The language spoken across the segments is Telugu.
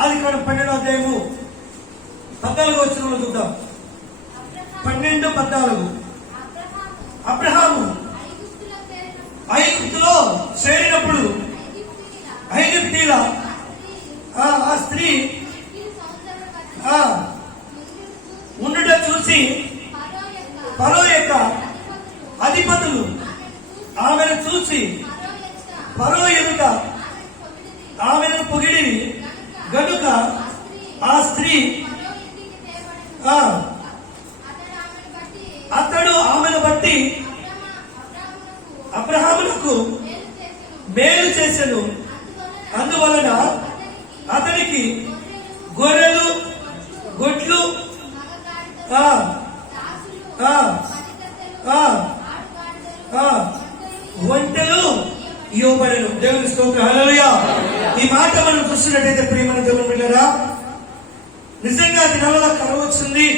ఆదికాండం 12వ అధ్యాయము 14వ వచనంలో చూద్దాం. 12:14. అబ్రహాము ఐగుప్తులో చేరినప్పుడు ఐగుప్తీల ఆ స్త్రీ ఉండుట చూసి ఫరో యొక్క అధిపతులు ఆమెను చూసి ఫరో ఎదుట ఆమెను పొగిడి గనుక ఆ స్త్రీ అతడు ఆమెను బట్టి అబ్రహామునకు మేలు చేసెను. అందువలన అతనికి గొర్రెలు గొడ్లు ఒంటెలు ఇవ్వబడను. దేవుని స్తోత్రం. హల్లెలూయా. ఈ మాట మనం చూస్తున్నట్టయితే ప్రియమైన దేవుని బిడ్డలారా, నిజంగా దినాలలో కరువు వచ్చింది.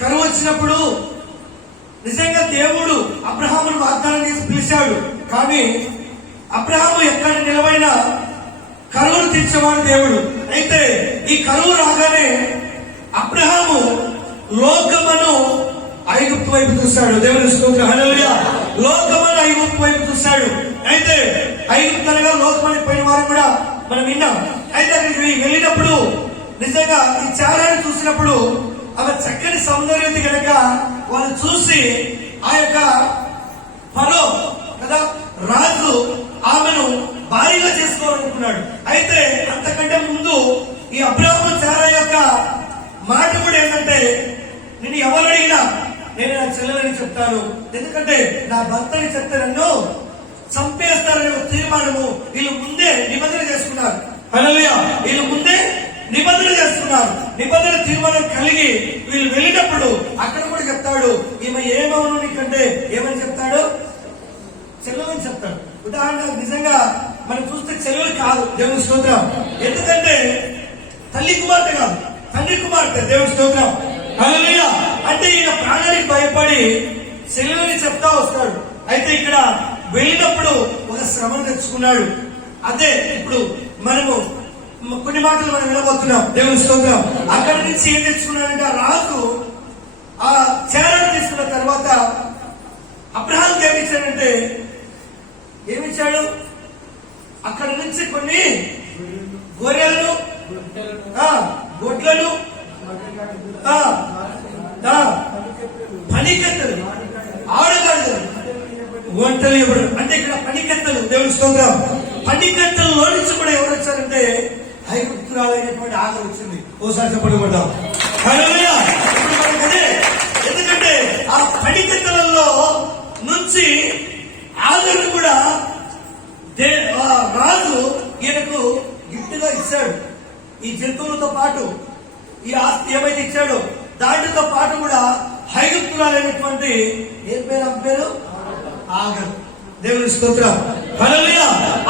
కరువు వచ్చినప్పుడు నిజంగా దేవుడు అబ్రహామును వాగ్దానం చేసి పిలిచాడు. కానీ అబ్రహాము ఎక్కడ నిలవైనా కరువును తీర్చేవాడు దేవుడు. అయితే ఈ కరువు రాగానే అబ్రహాము లోకమును ఐగుప్తు వైపు చూశాడు. దేవుని స్తోత్రం. హల్లెలూయా. లోకమును ఐగుప్తు వైపు చూశాడు. అయితే ఐగుప్తు అనగా లోకమని పోయిన వారు కూడా మనం విన్నాం. అయితే అక్కడికి వెళ్ళినప్పుడు నిజంగా ఈ చారాన్ని చూసినప్పుడు ఆమె చక్కని సౌందర్యత కనుక వాళ్ళు చూసి ఆ యొక్క ఫరో కదా రాజు ఆమెను భారీగా చేసుకోవాలనుకున్నాడు. అయితే అంతకంటే ముందు ఈ అబ్రహాము చారా యొక్క మాట కూడా ఏంటంటే, నేను ఎవరు అడిగినా నేను నా చెల్లెలని చెప్తాను, ఎందుకంటే నా భర్తని చెప్తే నన్ను చంపేస్తారనే తీర్మానము వీళ్ళు ముందే నిబంధన చేసుకున్నారు. హల్లెలూయా. వీళ్ళు ముందే నిబంధన చేస్తున్నారు. నిబంధన తీర్మానం కలిగి వీళ్ళు వెళ్ళినప్పుడు అక్కడ కూడా చెప్తాడు, ఈమె ఏమవును నీకంటే ఏమని చెప్తాడు, చెల్లెలని చెప్తాడు. ఉదాహరణకు నిజంగా మనం చూస్తే చెల్లెలు కాదు. దేవుని స్తోత్రం. ఎందుకంటే తల్లి కుమార్తె కాదు, తండ్రి కుమార్తె. దేవుని స్తోత్రం. హల్లెలూయా. అంటే ఈయన ప్రాణానికి భయపడి చెల్లెలని చెప్తా వస్తాడు. అయితే ఇక్కడ వెళ్ళినప్పుడు ఒక శ్రమను తెచ్చుకున్నాడు. అదే ఇప్పుడు మనము కొన్ని మాటలు మనం వినబోతున్నాం. దేవుని స్తోత్రం. అక్కడి నుంచి ఏం తెచ్చుకున్నాడంటే ఆ రాజు ఆ చేరను తీసుకున్న తర్వాత అబ్రహాంకి ఏమిచ్చాడంటే, ఏమిచ్చాడు, అక్కడి నుంచి కొన్ని గొర్రెలను గొడ్లను పనికెత్తలు ఆడగాడు ఒంటలు ఇవ్వడం. అంటే ఇక్కడ పనికెత్తలు. దేవుని స్తోత్రం. పనికెత్తల్లో నుంచి కూడా ఎవరు వచ్చారంటే ఐగుప్తురాలైనటువంటి ఆగర్ వచ్చింది. ఓసారి చెప్పడం. ఎందుకంటే ఆ పనికెత్తలలో నుంచి ఆగర్ను కూడా రాజు ఈయనకు గిఫ్ట్ గా ఇచ్చాడు. ఈ జంతువులతో పాటు ఈ ఆస్తి ఏమైతే ఇచ్చాడో దానితో పాటు కూడా ఐగుప్తురాలైనటువంటి ఏం పేరు, ఆ పేరు ఆగర్. దేవుని స్తోత్రం. హల్లెలూయా.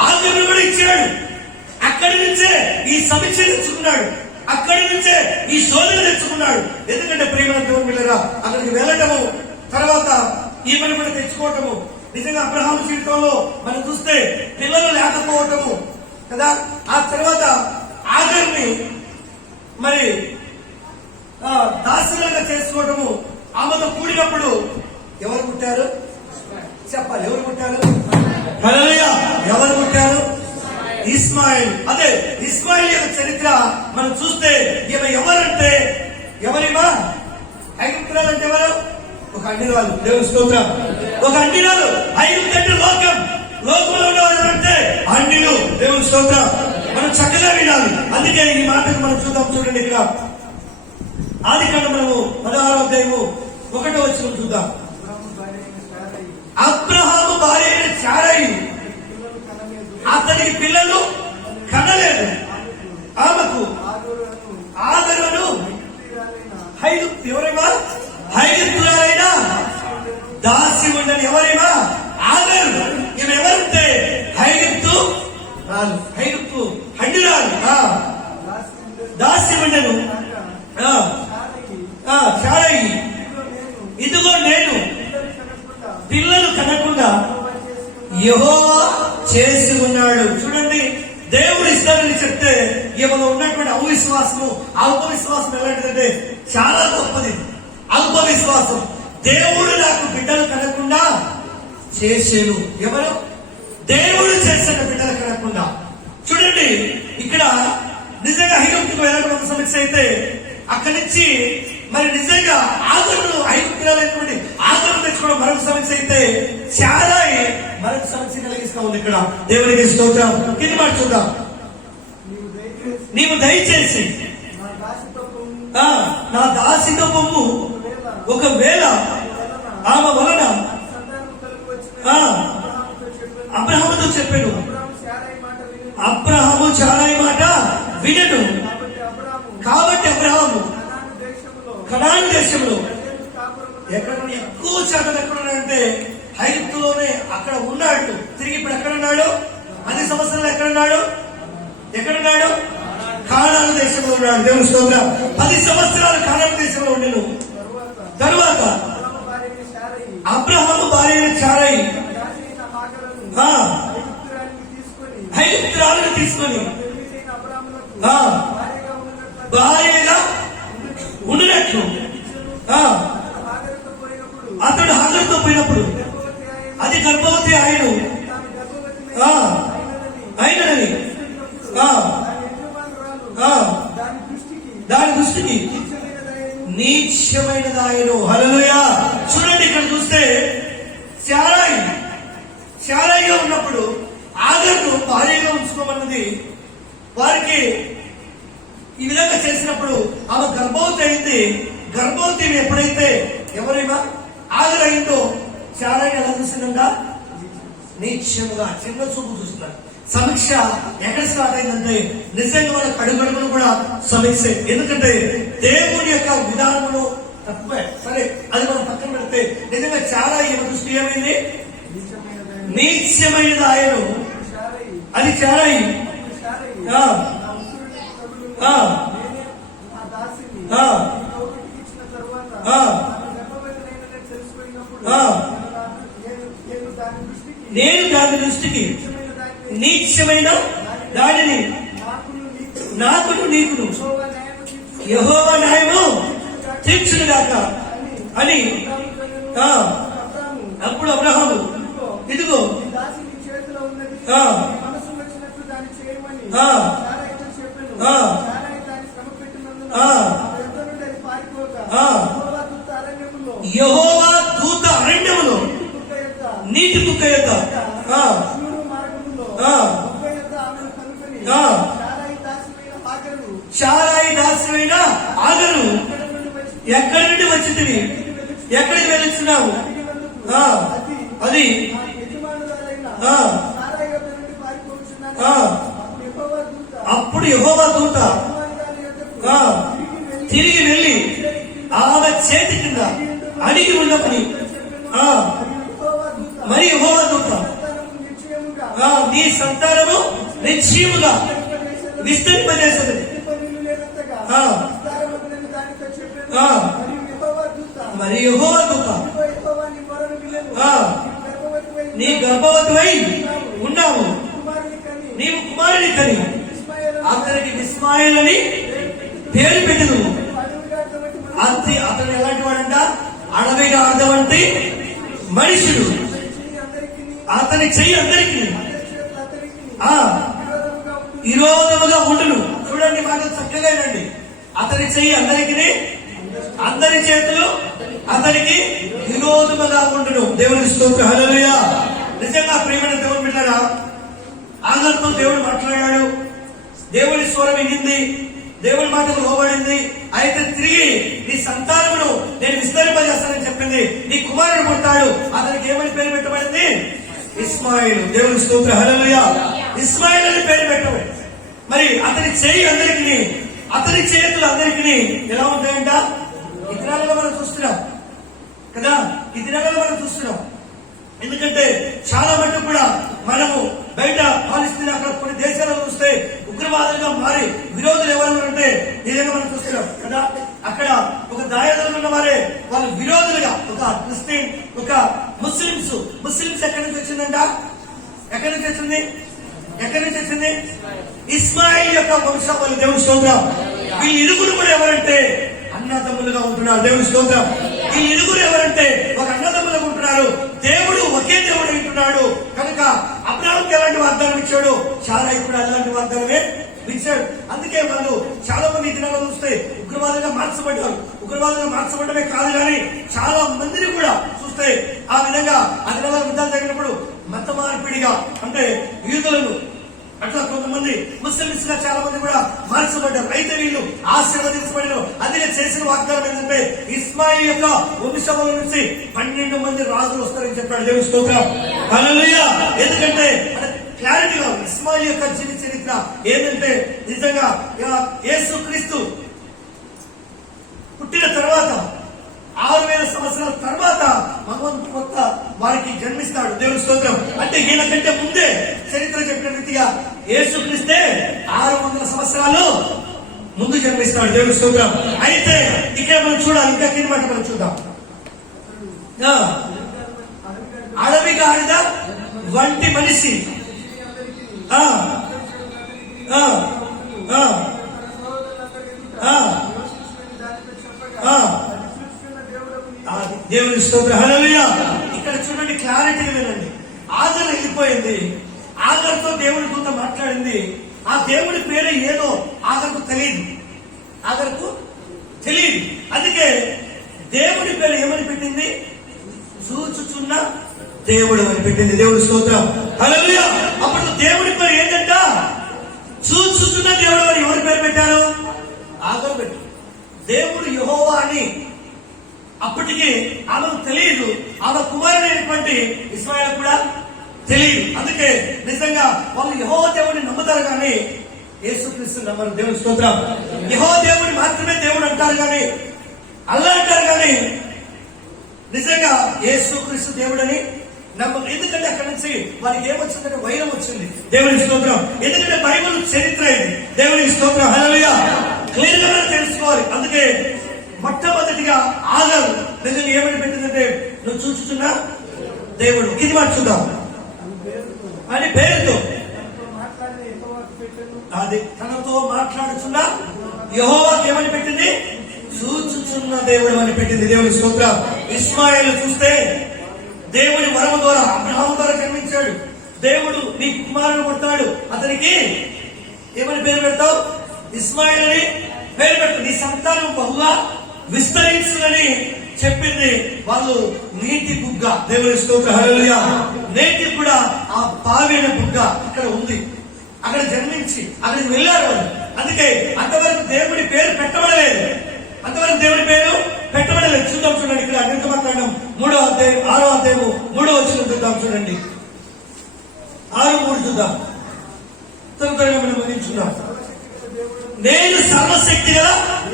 ఆగర్ను కూడా ఇచ్చాడు. అక్కడి నుంచే ఈ సమీక్ష తెచ్చుకున్నాడు. అక్కడి నుంచే ఈ శోధన తెచ్చుకున్నాడు. ఎందుకంటే ప్రియమైన దేవుని బిడ్డలారా, అక్కడికి వెళ్ళటము తర్వాత ఈమెను కూడా తెచ్చుకోవటము నిజంగా అబ్రహాము జీవితంలో మనం చూస్తే పిల్లలు లేకపోవటము కదా. ఆ తర్వాత ఆగర్ని మరి దాసులుగా చేసుకోవటము, ఆమెతో కూడినప్పుడు ఎవరు పుట్టారు చెప్పాలి. ఎవరు పుట్టారు? హల్లెలూయా. ఎవరు పుట్టారు? ఇస్మాయిల్. అదే ఇస్మాయిల్ యొక్క చరిత్ర మనం చూస్తే ఈమె ఎవరంటే ఎవరిమా? ఐగుప్తురాలంటే ఎవరు? ఒక అండిరాలు. దేవుని స్తోత్రం. ఒక అండిరాలు. ఐగుప్తు అంటే లోకం. లోకంలో ఉన్నవారు ఎవరంటే అండిలు. దేవుని స్తోత్రం. మనం చక్కగా వినాలి. అందుకే ఈ మాటకు మనం చూద్దాం. చూడండి, ఇక్కడ ఆదికాండం మనము 16వ అధ్యాయము 1వ వచనం చూద్దాం. అబ్రహాము భార్య అయిన శారయి అతనికి పిల్లలు కనలేదు. ఆమెకు ఆగరును ఎవరేమా? ఐగుప్తురాలైన దాసి ఉండని ఎవరేమా? ఆగరు. ఈమె ఎవరంటే ఐగుప్తు రాలు, ఐగుప్తు హండిరాలు, దాసి ఉండను శారయి. ఇదిగో నేను పిల్లలు కనకుండా యెహోవా చేసి ఉన్నాడు. చూడండి, దేవుడు ఇస్తానని చెప్తే ఈమెలో ఉన్నటువంటి అవిశ్వాసము, అల్ప విశ్వాసం ఎలాంటిదంటే చాలా గొప్పది. అల్ప విశ్వాసం. దేవుడు నాకు బిడ్డలు కనకుండా చేసేను. ఎవరు? దేవుడు చేసిన బిడ్డలు కనకుండా. చూడండి, ఇక్కడ నిజంగా ఐగుప్తుకు వెళ్ళడం సమస్య అయితే అక్కడి నుంచి మరి నిజంగా ఆదరణ ఐగుప్తులైనటువంటి ఆదరణ తెచ్చుకోవడం మరొక సమస్య అయితే చాలా మరొక సమస్య కలిగిస్తా ఉంది. ఇక్కడ దేవుడికి స్తోత్రం. కింది మాట చూద్దాం. నీవు దయచేసి నా దాసితో పొమ్ము, ఒకవేళ ఆమె వలన అబ్రహాముతో చెప్పాను. అబ్రహాము చారాయి మాట వినడు. కాబట్టి అబ్రహాము కనాను దేశంలో ఎక్కడ ఎక్కువ శాతం ఎక్కడున్నాడంటే ఐగుప్తులోనే అక్కడ ఉన్నాడు. తిరిగి ఇప్పుడు ఎక్కడున్నాడు? 10 సంవత్సరాలు ఎక్కడున్నాడు? కానాను దేశంలో ఉన్నాడు. దేవుని స్తోత్రం. 10 సంవత్సరాలు కానాను దేశంలో ఉండేను. తరువాత అబ్రహాము భార్య చారాయి ఐగుప్తురాలను తీసుకొని భార్యగా ఉండినట్లు అతడు హాజరుతో పోయినప్పుడు అది గర్భవతి అయినని దాని దృష్టికి నీచమైనదాయను. హల్లెలూయా. చూడండి, ఇక్కడ చూస్తే శారాయిగా ఉన్నప్పుడు ఆగర్ను భార్యగా ఉంచుకోమన్నది. వారికి ఈ విధంగా చేసినప్పుడు ఆమె గర్భవతి అయింది. గర్భవతిని ఎప్పుడైతే ఎవరైనా ఆగర్ అయిందో శారాయి ఎలా చూసిందంట? నీచముగా, చిన్న చూపు చూస్తున్నారు. సమీక్ష ఎక్కడ స్టార్ట్ అయిందంటే నిజంగా వాళ్ళకి అడుగడుగును కూడా సమీక్ష. ఎందుకంటే దేవుని యొక్క విధానములు తక్కువే. సరే, అది మనం పక్కన పెడితే నిజంగా చాలా ఏమో దృష్టి ఏమైంది? నీచమైనది ఆయను. అది చారాయి. నేను దాని దృష్టికి నీచమైన దానిని నాకును నీకును యెహోవా న్యాయము తీర్చునుగాక అని. అప్పుడు అబ్రహాము, ఇదిగో యెహోవా దూత అరణ్యములో నీటి తుక్క యొక్క శారాయి దాసమైన ఆగరు ఎక్కడి నుండి వచ్చింది? ఎక్కడికి వెళ్తున్నావు? అది అప్పుడు యెహోవా దూత తిరిగి వెళ్ళి ఆమె చేతి కింద అడిగి ఉన్నప్పుడు మరి యెహోవా దూత నీ సంతానము నిశ్చయముగా విస్తరింపజేసేది. మరి యెహోవా దూత నీ గర్భవతివై ఉన్నావు, నీవు కుమారుని కని అతనికి ఇస్మాయిల్ అని పేరు పెట్టదు. అతను ఎలాంటి వాడంట? అడవిగా అర్థవంటి మనుషుడు. అతని చెయ్యి అందరికి విరోధముగా ఉండును. చూడండి, మాట చక్కగా వినండి. అతని చెయ్యి అందరికి, అందరి చేతులు అతనికి విరోధముగా ఉండును. దేవుని స్తోత్రం. హల్లెలూయా. నిజంగా ప్రియమైన దేవుని బిడ్డలారా, ఆగర్తో దేవుడు మాట్లాడాడు. దేవుని స్వరం వినింది, దేవుని మాటకు లోబడింది. అయితే తిరిగి నీ సంతానమును నేను విస్తరింపజేస్తానని చెప్పింది. నీ కుమారుడు పుడతాడు, అతనికి ఏమని పేరు పెట్టబడింది? ఇస్మాయిల్. దేవుని స్తోత్రం. హల్లెలూయా. ఇస్మాయిల్ అని పేరు పెట్టబడి, మరి అతని చేయి అందరికి, అతని చేతులు అందరికి ఎలా ఉంటాయంట? ఈ దినాలలో మనం చూస్తున్నాం కదా, ఈ దినాలలో మనం చూస్తున్నాం. ఎందుకంటే చాలా మటుకు కూడా మనము బయట పాలిస్తీనా అక్కడ కొన్ని దేశాలను చూస్తే ఉగ్రవాదులుగా మారి విరోధులు ఎవరు అంటే నిజంగా మనం చూస్తున్నాం కదా. అక్కడ ఒక దాయాదులు ఉన్న వారే వాళ్ళు విరోధులుగా, ఒక క్రిస్టియన్, ఒక ముస్లింస్ ఎక్కడి నుంచి వచ్చిందంట? ఎక్కడి నుంచి వచ్చింది? ఇస్మాయిల్ యొక్క వంశావళి. దేవుని స్తోత్రం. వీళ్ళు ఇరుగురు కూడా ఎవరంటే అన్నదమ్ములుగా ఉంటున్నారు. దేవుని స్తోత్రం. ఈ ఇరుగురు ఎవరంటే ఒక అన్నదమ్ములుగా ఉంటున్నారు. దేవుడు ఒకే దేవుడు ఉంటున్నాడు కనుక అబ్రాహాంకి ఎలాంటి వాగ్దానం ఇచ్చాడు, శారాయి కూడా అలాంటి వాగ్దానమే ఇచ్చాడు. అందుకే వాళ్ళు చాలా మంది ఈ దినాల్లో చూస్తే ఉగ్రవాదంగా మార్చబడ్డారు. ఉగ్రవాదంగా మార్చబడమే కాదు కానీ చాలా మందిని కూడా చూస్తే ఆ విధంగా ఆ దినాల యుద్ధాలు జరిగినప్పుడు మత మార్పిడిగా అంటే యూదులను అట్లా కొంతమంది ముస్లిమ్స్ గా చాలా మంది కూడా మార్చబడ్డారు. అయితే వీళ్ళు ఆశీర్వదించబడిన అందుకే చేసిన వాగ్దానం ఏంటంటే ఇస్మాయిల్ యొక్క వంశముల నుంచి 12 మంది రాజులు వస్తారని చెప్పాడు. దేవుని స్తోత్రం. హల్లెలూయా. ఎందుకంటే క్లారిటీగా ఇస్మాయిల్ యొక్క జీవిత చరిత్ర ఏంటంటే నిజంగా యేసుక్రీస్తు పుట్టిన తర్వాత 6000 సంవత్సరాల తర్వాత భగవంతుడు కొత్త వారికి జన్మిస్తాడు. దేవుని స్తోత్రం. అంటే ఈయన కంటే ముందే చరిత్ర చెప్పిన రీతిగా యేసుక్రీస్తే 600 సంవత్సరాలు ముందు జన్మిస్తాడు. దేవుని స్తోత్రం. అయితే ఇక్కడ మనం చూడాలి, ఇంకా కింద మాట మనం చూద్దాం. అడవి గాడిద వంటి మనిషి దేవుని స్తోత్రం. హల్లెలూయా. ఇక్కడ చూడండి, క్లారిటీగా వినండి. ఆగర్ వెళ్ళిపోయింది. ఆగర్తో దేవుడి దూత మాట్లాడింది. ఆ దేవుడి పేరు ఏదో ఆగర్కు తెలియదు. ఆగర్కు తెలియదు. అందుకే దేవుడి పేరు ఏమని పెట్టింది? చూచుచున్న దేవుడు అని పెట్టింది. దేవుడి స్తోత్రం. హల్లెలూయా. అప్పుడు దేవుడి పేరు ఏంటంట? చూచుచున్న దేవుడు అని ఎవరి పేరు పెట్టారు? ఆగర్ పెట్టు. దేవుడు యెహోవా అని అప్పటికి ఆమెకు తెలియదు. ఆమె కుమారుడైనటువంటి ఇస్మాయిల్ కూడా తెలియదు. అందుకే నిజంగా వాళ్ళు యెహోవా దేవుడిని నమ్ముతారు కానీ యేసుక్రీస్తుని నమ్మరు. దేవుని స్తోత్రం. యెహోవా దేవుడిని మాత్రమే దేవుడు అంటారు కానీ అల్లా అంటారు కానీ నిజంగా యేసుక్రీస్తు దేవుడని నమ్మరు. ఎందుకంటే అక్కడి నుంచి వారికి ఏమొచ్చిందంటే వైరం వచ్చింది. దేవుని స్తోత్రం. ఎందుకంటే బైబిల్ చరిత్ర ఇది. దేవుని స్తోత్రం. హల్లెలూయా. క్లియర్ గా తెలుసుకోవాలి. అందుకే మొట్టమొదటిగా ఆగరు నిజంగా ఏమని పెట్టిందంటే నువ్వు చూచుచున్నా దేవుడు. ఇది మాట చూద్దాం. అని పేరుతో అది తనతో మాట్లాడుచున్న యెహోవాకి ఏమని పెట్టింది? చూచుచున్న దేవుడు అని పెట్టింది. దేవుని స్తోత్రం. ఇస్మాయిల్ చూస్తే దేవుడి వరము ద్వారా అబ్రహాము ద్వారా జన్మించాడు. దేవుడు నీ కుమారుడు పుడతాడు, అతనికి ఏమని పేరు పెడతావు? ఇస్మాయిల్ అని పేరు పెట్టు. నీ సంతానం బహుగా విస్తరించులని చెప్పింది. వాళ్ళు నీటి బుగ్గ. దేవుని స్తోత్రం. హల్లెలూయా. నేటి కూడా ఆ పావిన బుగ్గ ఇక్కడ ఉంది. అక్కడ జన్మించి అక్కడికి వెళ్ళారు వాళ్ళు. అందుకే అంతవరకు దేవుడి పేరు పెట్టబడలేదు. అంతవరకు దేవుడి పేరు పెట్టబడలేదు. చూద్దాం చూడండి. ఇక్కడ నిర్గమకాండం 3వ అధ్యాయం 6వ అధ్యాయము 3వ వచనం చూద్దాం చూడండి. 6:3 చూద్దాం. త్వరగా మనం ముగించుకుందాం. నేను సర్వశక్తి గల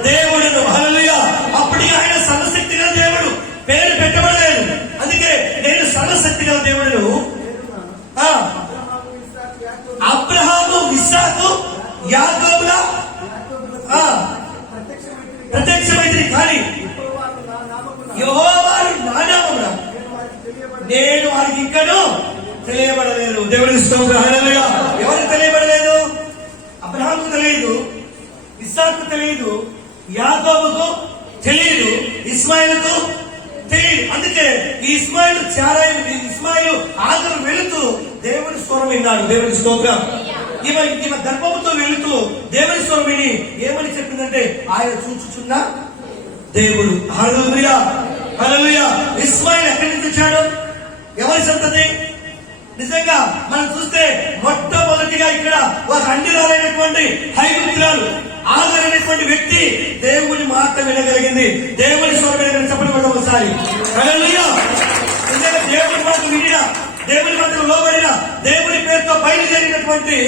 దేవుడును. హల్లెలూయా. అప్పటికి ఆయన సర్వశక్తి గల దేవుడు, పేరు పెట్టబడలేదు. అందుకే నేను సర్వశక్తి గల దేవుడును. అబ్రహాము, ఇస్సాకు, యాకోబుల ప్రత్యక్షమైంది కానీ యెహోవా నా నామమున నేను వారికి ఇంకను తెలియబడలేదు. దేవుని స్తోత్రం. హల్లెలూయా. ఎవరికి తెలియబడలేదు? అబ్రహాముకు తెలియదు, ఇస్సాకు తెలియదు, యాకోబుకు తెలియదు, ఇస్మాయిల్కు తెలియదు. అందుకే ఈ ఇస్మాయిల్ ఆగరు వెళుతూ దేవుని స్వరం విన్నాడు. దేవుని స్తోత్రం. ఈమె గర్భముతో వెళుతూ దేవుని స్వరం విని ఏమని చెప్పిందంటే ఆయన చూచుచున్న దేవుడు. హల్లెలూయా. హల్లెలూయా. ఇస్మాయిల్ ఎక్కడి నుంచి వచ్చాడు? ఎవరి సంతతి? నిజంగా మనం చూస్తే మొట్టమొదటిగా ఇక్కడ ఒక అండిరాలైనటువంటి హైగురాలు ఆగర్ అనేటువంటి వ్యక్తి దేవుని మాట వినగలిగింది. దేవుని స్వరం వినగలిగి చెప్పడం ఒకసారి. హల్లెలూయా. నిజంగా దేవుని మాట వినిన, దేవుని మాటకు లోబడిన, దేవుని పేరుతో బయలుదేరినటువంటి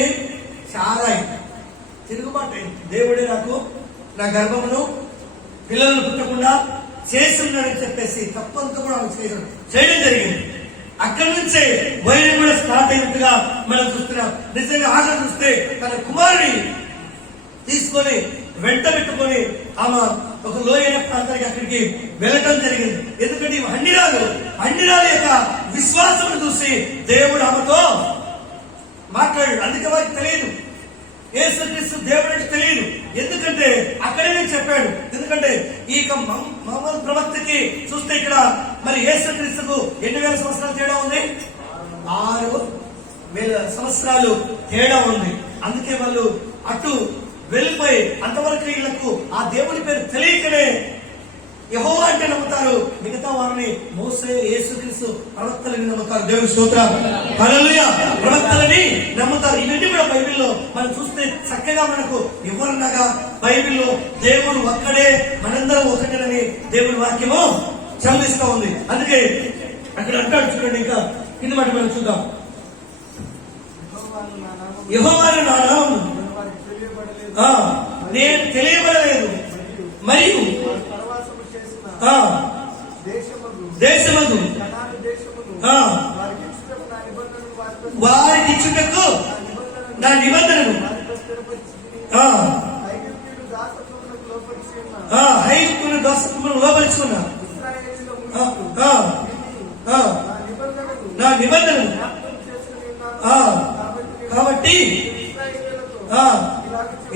శారాయి తిరుగుబాటు అయింది. దేవుడే నాకు నా గర్భమును పిల్లలను పుట్టకుండా చేస్తున్నాడని చెప్పేసి తప్పంతా కూడా చేయడం జరిగింది. అక్కడి నుంచే వైరం కూడా స్టార్ట్ అయినట్టుగా మనం చూస్తున్నాం. నిజంగా ఆగర్ చూస్తే తన కుమారుని తీసుకొని వెంట పెట్టుకొని ఆమె ఒక లోయైన ప్రాంతానికి అక్కడికి వెళ్ళటం జరిగింది. ఎందుకంటే అన్నిరాల యొక్క విశ్వాసం చూసి దేవుడు ఆమెతో మాట్లాడాడు. అందుకే వారికి తెలియదు. యేసుక్రీస్తు దేవుడు అంటే తెలియదు. ఎందుకంటే అక్కడే చెప్పాడు. ఎందుకంటే ఈ మహమ్మద్ ప్రవక్తకి చూస్తే ఇక్కడ మరి యేసుక్రీస్తుకు 8,000 సంవత్సరాలు తేడా ఉంది, 6,000 సంవత్సరాలు తేడా ఉంది. అందుకే వాళ్ళు అటు వెళ్ళిపోయి అంతవరకు వీళ్లకు ఆ దేవుడి పేరు తెలియకనే యెహోవా అంటే నమ్ముతారు, మిగతా వారిని మోసే, యేసుక్రీస్తు, ప్రవక్తలని నమ్ముతారు. దేవుని స్తోత్రం, హల్లెలూయా. ప్రవక్తలని నమ్ముతారు. ఇవన్నీ కూడా బైబిల్లో మనం చూస్తే చక్కగా మనకు ఎవరనగా బైబిల్లో దేవుడు ఒక్కడే, మనందరం ఒకటేనని దేవుడి వాక్యము చదివిస్తా ఉంది. అందుకే అక్కడ అంటాడు చూడండి, ఇంకా కింద మాట మనం చూద్దాం. యెహోవాను నా నామము నేను తెలియబడలేదు, మరియు దేశమును వారికి ఇచ్చుటకు నా నిబంధనను ఐగుప్తును దాసత్వమును లోపరుచుకున్నా నా నిబంధనను. కాబట్టి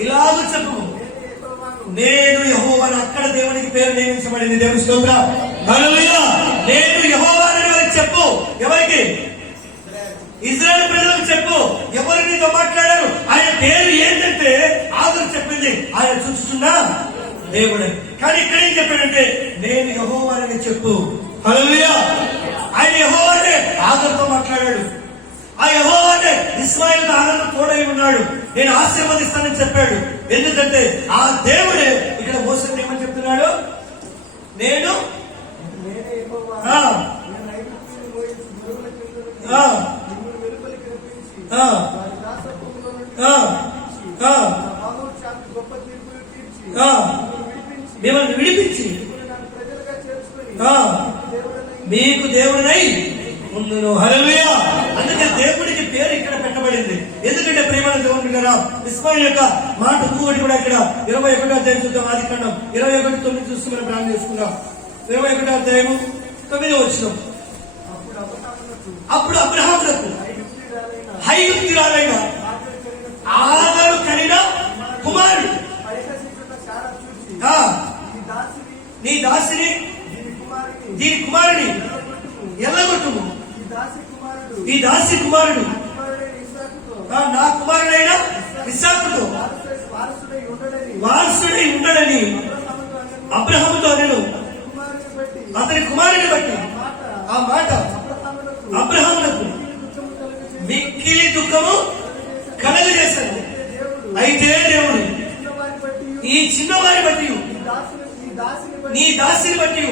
ఇలాగ చెప్పు, నేను యెహోవాను. అక్కడ దేవునికి పేరు నియమించబడింది. దేవుని స్తోత్రం, హల్లెలూయా. నేను యెహోవానని వారికి చెప్పు. ఎవరికి? ఇశ్రాయేలు ప్రజలకు చెప్పు. ఎవరు నీతో మాట్లాడారు? ఆయన పేరు ఏంటంటే ఆదురు చెప్పింది, ఆయన చూస్తున్నా దేవుడే. కానీ ఇక్కడ ఏం చెప్పాడంటే నేను యెహోవానని చెప్పు. హల్లెలూయా. ఆయన యెహోవానే ఆదురుతో మాట్లాడాడు. ఆ యెహోవానే ఇశ్రాయేలు ఆదరణ తోడై ఉన్నాడు. నేను ఆశీర్వదిస్తానని చెప్పాడు. ఎందుకంటే ఆ దేవుడే ఇక్కడ మోసే ఏమని చెప్తున్నాడు? నేను మిమ్మల్ని విడిపించి మీకు దేవుడినై ముందును. హల్లెలూయా. అందుకే దేవుడికి పేరు ఇక్కడ పెట్టబడింది. ఎందుకంటే ప్రేమల దేవుని బిడ్డలారా, ఇశ్మాయిల్ యొక్క మాట ఇంకొకటి కూడా ఇక్కడ 21వ అధ్యాయం చూద్దాం. ఆదికాండం 21:9 చూస్తూ మనం ప్రారంభం చేసుకుందాం. 21వ అధ్యాయము 9వ వచనం. అప్పుడు అబ్రహామునకు ఐగుప్తురాలైన ఆగరు కనిన కుమారుడు నీ దాసిని దీని కుమారుని ఎల్లగొట్టుము. ఈ దాసి కుమారుడు నా కుమారుడైన ఇస్సాకుతో వారసుడై ఉండడని అబ్రహాముతో నేను అతని కుమారుని బట్టి ఆ మాట అబ్రహామునకు మిక్కిలి దుఃఖము కలగజేశాను. అయితే దేవుడు ఈ చిన్నవారి బట్టి నీ దాసిని బట్టి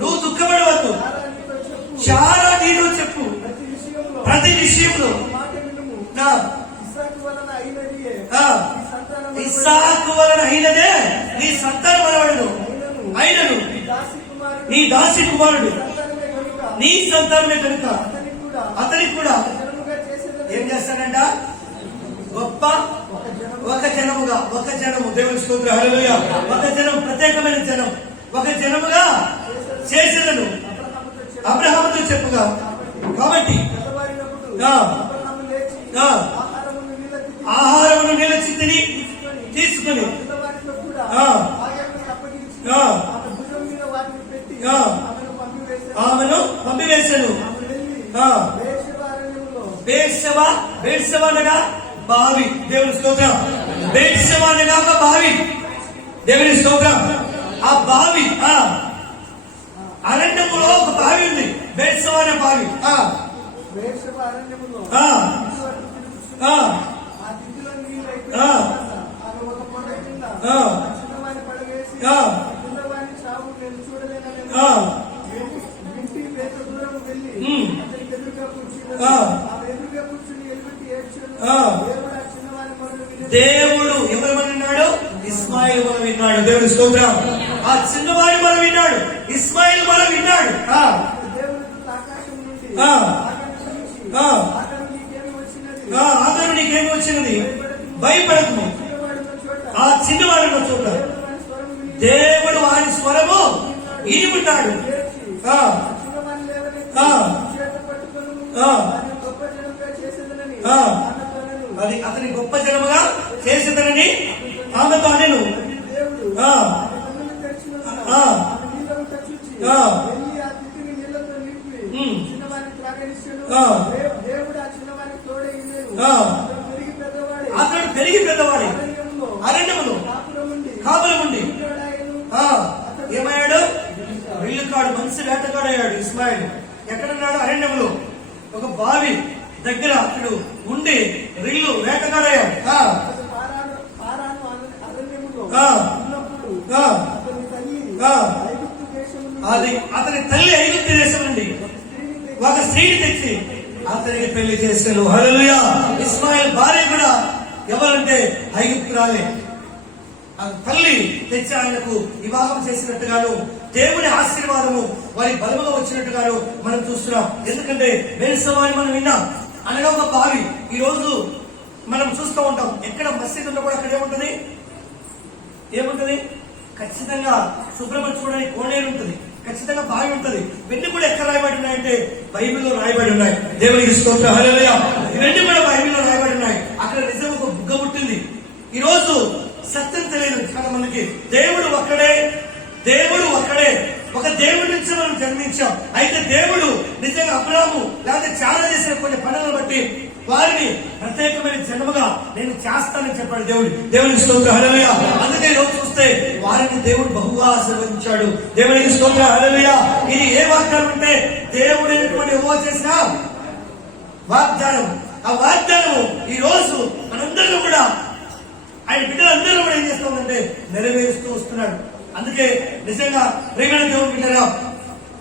నువ్వు దుఃఖపడవద్దు, చాలా నీలో చెప్పు. ప్రతి విషయంలో నా ఇస్సాకు వలన అయినదే నీ సంతాన మనవడును అయినను నీ దాసి కుమారుడు నీ సంతానమే కనుక అతనికి కూడా ఏం చేస్తాడంట? గొప్ప ఒక జనముగా, ఒక జనము. దేవుని స్తోత్రం, హల్లెలూయా. ఒక జనం, ప్రత్యేకమైన జనం, ఒక జనముగా చేసేదను అబ్రహాముతో చెప్పుగా. కాబట్టి ఆహారమును నిలచితిని తీసుకుని ఆమెను పంపివేశాను. బేర్షెబా అనగా బావి. దేవుని స్తోత్రం. బేర్షెబా అనగా ఒక బావి. దేవుని స్తోత్రం. ఆ బావి అరణ్యములో ఒక బావి ఉంది. బేర్షెబా అనే బావి. దేవుడు ఎవరు విన్నాడు? ఇస్మాయిల్ మనం విన్నాడు. దేవుని స్తోత్రం. ఆ చిన్నవాడి మనం విన్నాడు, ఇస్మాయిల్ మనం విన్నాడు. ఆదరణ నీకేమి వచ్చినది? భయపడకు. ఆ చిన్నవాడు చోట దేవుడు వారి స్వరము ఈ ఉంటాడు. అది అతని గొప్ప జనముగా చేసేదనని ఆమెతో అనెను. దేవుడు ఆ, కన్నులు తెరిచిన ఆ, నీళ్ళను తెచ్చుచి ఆ. వెళ్ళి ఆ తిత్తిని నీళ్ళతో నింపి ఉమ్. చిన్నవారిని త్రాగనిచ్చెను. ఆ. దేవుడు ఆ చిన్నవారికి తోడై ఉండెను. ఆ. అతడు పెరిగి పెద్దవాడై అతడు పెరిగి పెద్దవాడి అరణ్యములో అరణ్యములో కాపురముండి కాపులముండి ఇంద్రుడాయెను. ఏమయ్యాడు? విల్లుకాడు, మంచి వేటగాడయ్యాడు ఇస్మాయిల్. ఎక్కడున్నాడు? అరణ్యములో ఒక బావి దగ్గర అతడు ఉండి రిల్లు వేటగాడయ్యాడు. అతడు పారాను అరణ్యములో ఆ. ఉన్నప్పుడు ఆ. అతని తల్లి ఆ. ఐగుప్తు దేశము నుండి అది అతని తల్లి ఐగుప్తు దేశం నుండి ఒక స్త్రీని తెచ్చి అతనికి పెళ్లి చేశాను. హల్లెలూయా. ఇస్మాయిల్ భార్య కూడా ఎవరంటే ఐగుప్తురాలే. ఆ తల్లి తెచ్చి ఆయనకు వివాహం చేసినట్టుగాను, దేవుని ఆశీర్వాదము వారి బలముగా వచ్చినట్టుగాను మనం చూస్తున్నాం. ఎందుకంటే బెరిసవాని మనం విన్నాం, అనగా ఒక బావి. ఈ రోజు మనం చూస్తూ ఉంటాం, ఎక్కడ మసీదు ఉన్నా కూడా అక్కడ ఏముంటది? ఖచ్చితంగా శుభ్రపరచుకోవడానికి కోనేరు ఉంటుంది, ఖచ్చితంగా బావి ఉంటుంది. ఇవన్నీ కూడా ఎక్కడ రాయబడి ఉన్నాయంటే బైబిల్లో రాయబడి ఉన్నాయి. దేవునికి స్తోత్రం. హల్లెలూయా. ఇవన్నీ కూడా బైబిల్లో రాయబడి ఉన్నాయి. అక్కడ నిజం ఒక బుగ్గ పుట్టింది. ఈ రోజు సత్యం తెలియదు చాలా మందికి. దేవుడు ఒక్కడే, దేవుడు ఒక్కడే. ఒక దేవుడి నుంచి మనం జన్మించాం. అయితే దేవుడు నిజంగా అబ్రాహాము లేకపోతే చాలా చేసిన కొన్ని పనులను బట్టి వారిని ప్రత్యేకమైన జన్మగా నేను చేస్తానని చెప్పాడు దేవుడు. దేవునికి స్తోత్రం. హల్లెలూయా. అందుకే ఈరోజు చూస్తే వారిని దేవుడు బహుగా ఆశీర్వదించాడు. దేవునికి స్తోత్రం. హల్లెలూయా. ఇది ఏ వాగ్దానం అంటే దేవుడైనటువంటి యెహోవా చేసిన వాగ్దానం. ఆ వాగ్దానం ఈ రోజు మనందరిలో కూడా, ఆయన బిడ్డలందరూ కూడా ఏం చేస్తుందంటే నెరవేరుస్తూ వస్తున్నాడు. అందుకే నిజంగా ప్రేమైన దేవుని బిడ్డరా,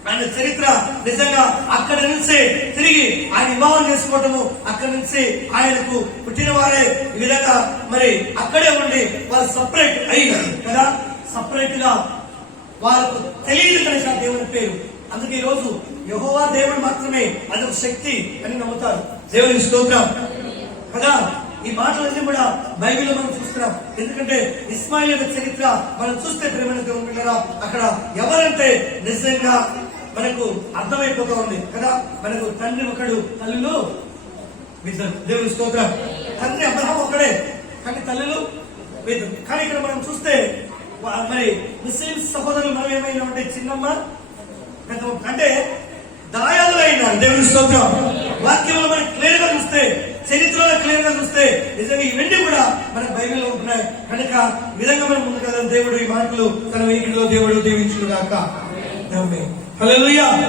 ఆయన చరిత్ర నిజంగా అక్కడి నుంచి తిరిగి ఆయన వివాహం చేసుకోవటము, అక్కడి నుంచి ఆయనకు పుట్టిన వారే ఈ విధంగా మరి అక్కడే ఉండి వాళ్ళు సపరేట్ అయ్యి కదా, సపరేట్ గా వారికి తెలియదు కనుక దేవుని పేరు. అందుకే ఈ రోజు యెహోవా దేవుడు మాత్రమే అదొక శక్తి అని నమ్ముతారు. దేవునికి స్తోత్రం కదా. ఈ మాటలన్నీ కూడా బైబిల్లో మనం చూస్తున్నాం. ఎందుకంటే ఇస్మాయిల్ యొక్క చరిత్ర మనం చూస్తే ప్రేమైన దేవుని బిడ్డలారా, అక్కడ ఎవరంటే నిజంగా మనకు అర్థమైపోతూ ఉంది కదా. మనకు తండ్రి ఒకడు, తల్లులు ఇద్దరు. దేవుని స్తోత్రం. తండ్రి అబ్రహాం ఒకడే, కానీ తల్లులు ఇద్దరు. కానీ ఇక్కడ మనం చూస్తే మరి ముస్లిం సహోదరులు మనం ఏమైనా ఉంటే చిన్నమ్మ పెద్దమ్మ అంటే దాయాదులు అయినారు. దేవుని స్తోత్రం. వాక్యంలో మనకి క్లియర్ గా చూస్తే, చరిత్రలో క్లియర్ గా చూస్తే నిజంగా ఇవన్నీ కూడా మన బైబిల్లో ఉంటున్నాయి. కనుక ఈ విధంగా మనం ముందు కదా దేవుడు ఈ మాటలు తన వీటిలో దేవుడు దీవించును గాక. హల్లెలూయా.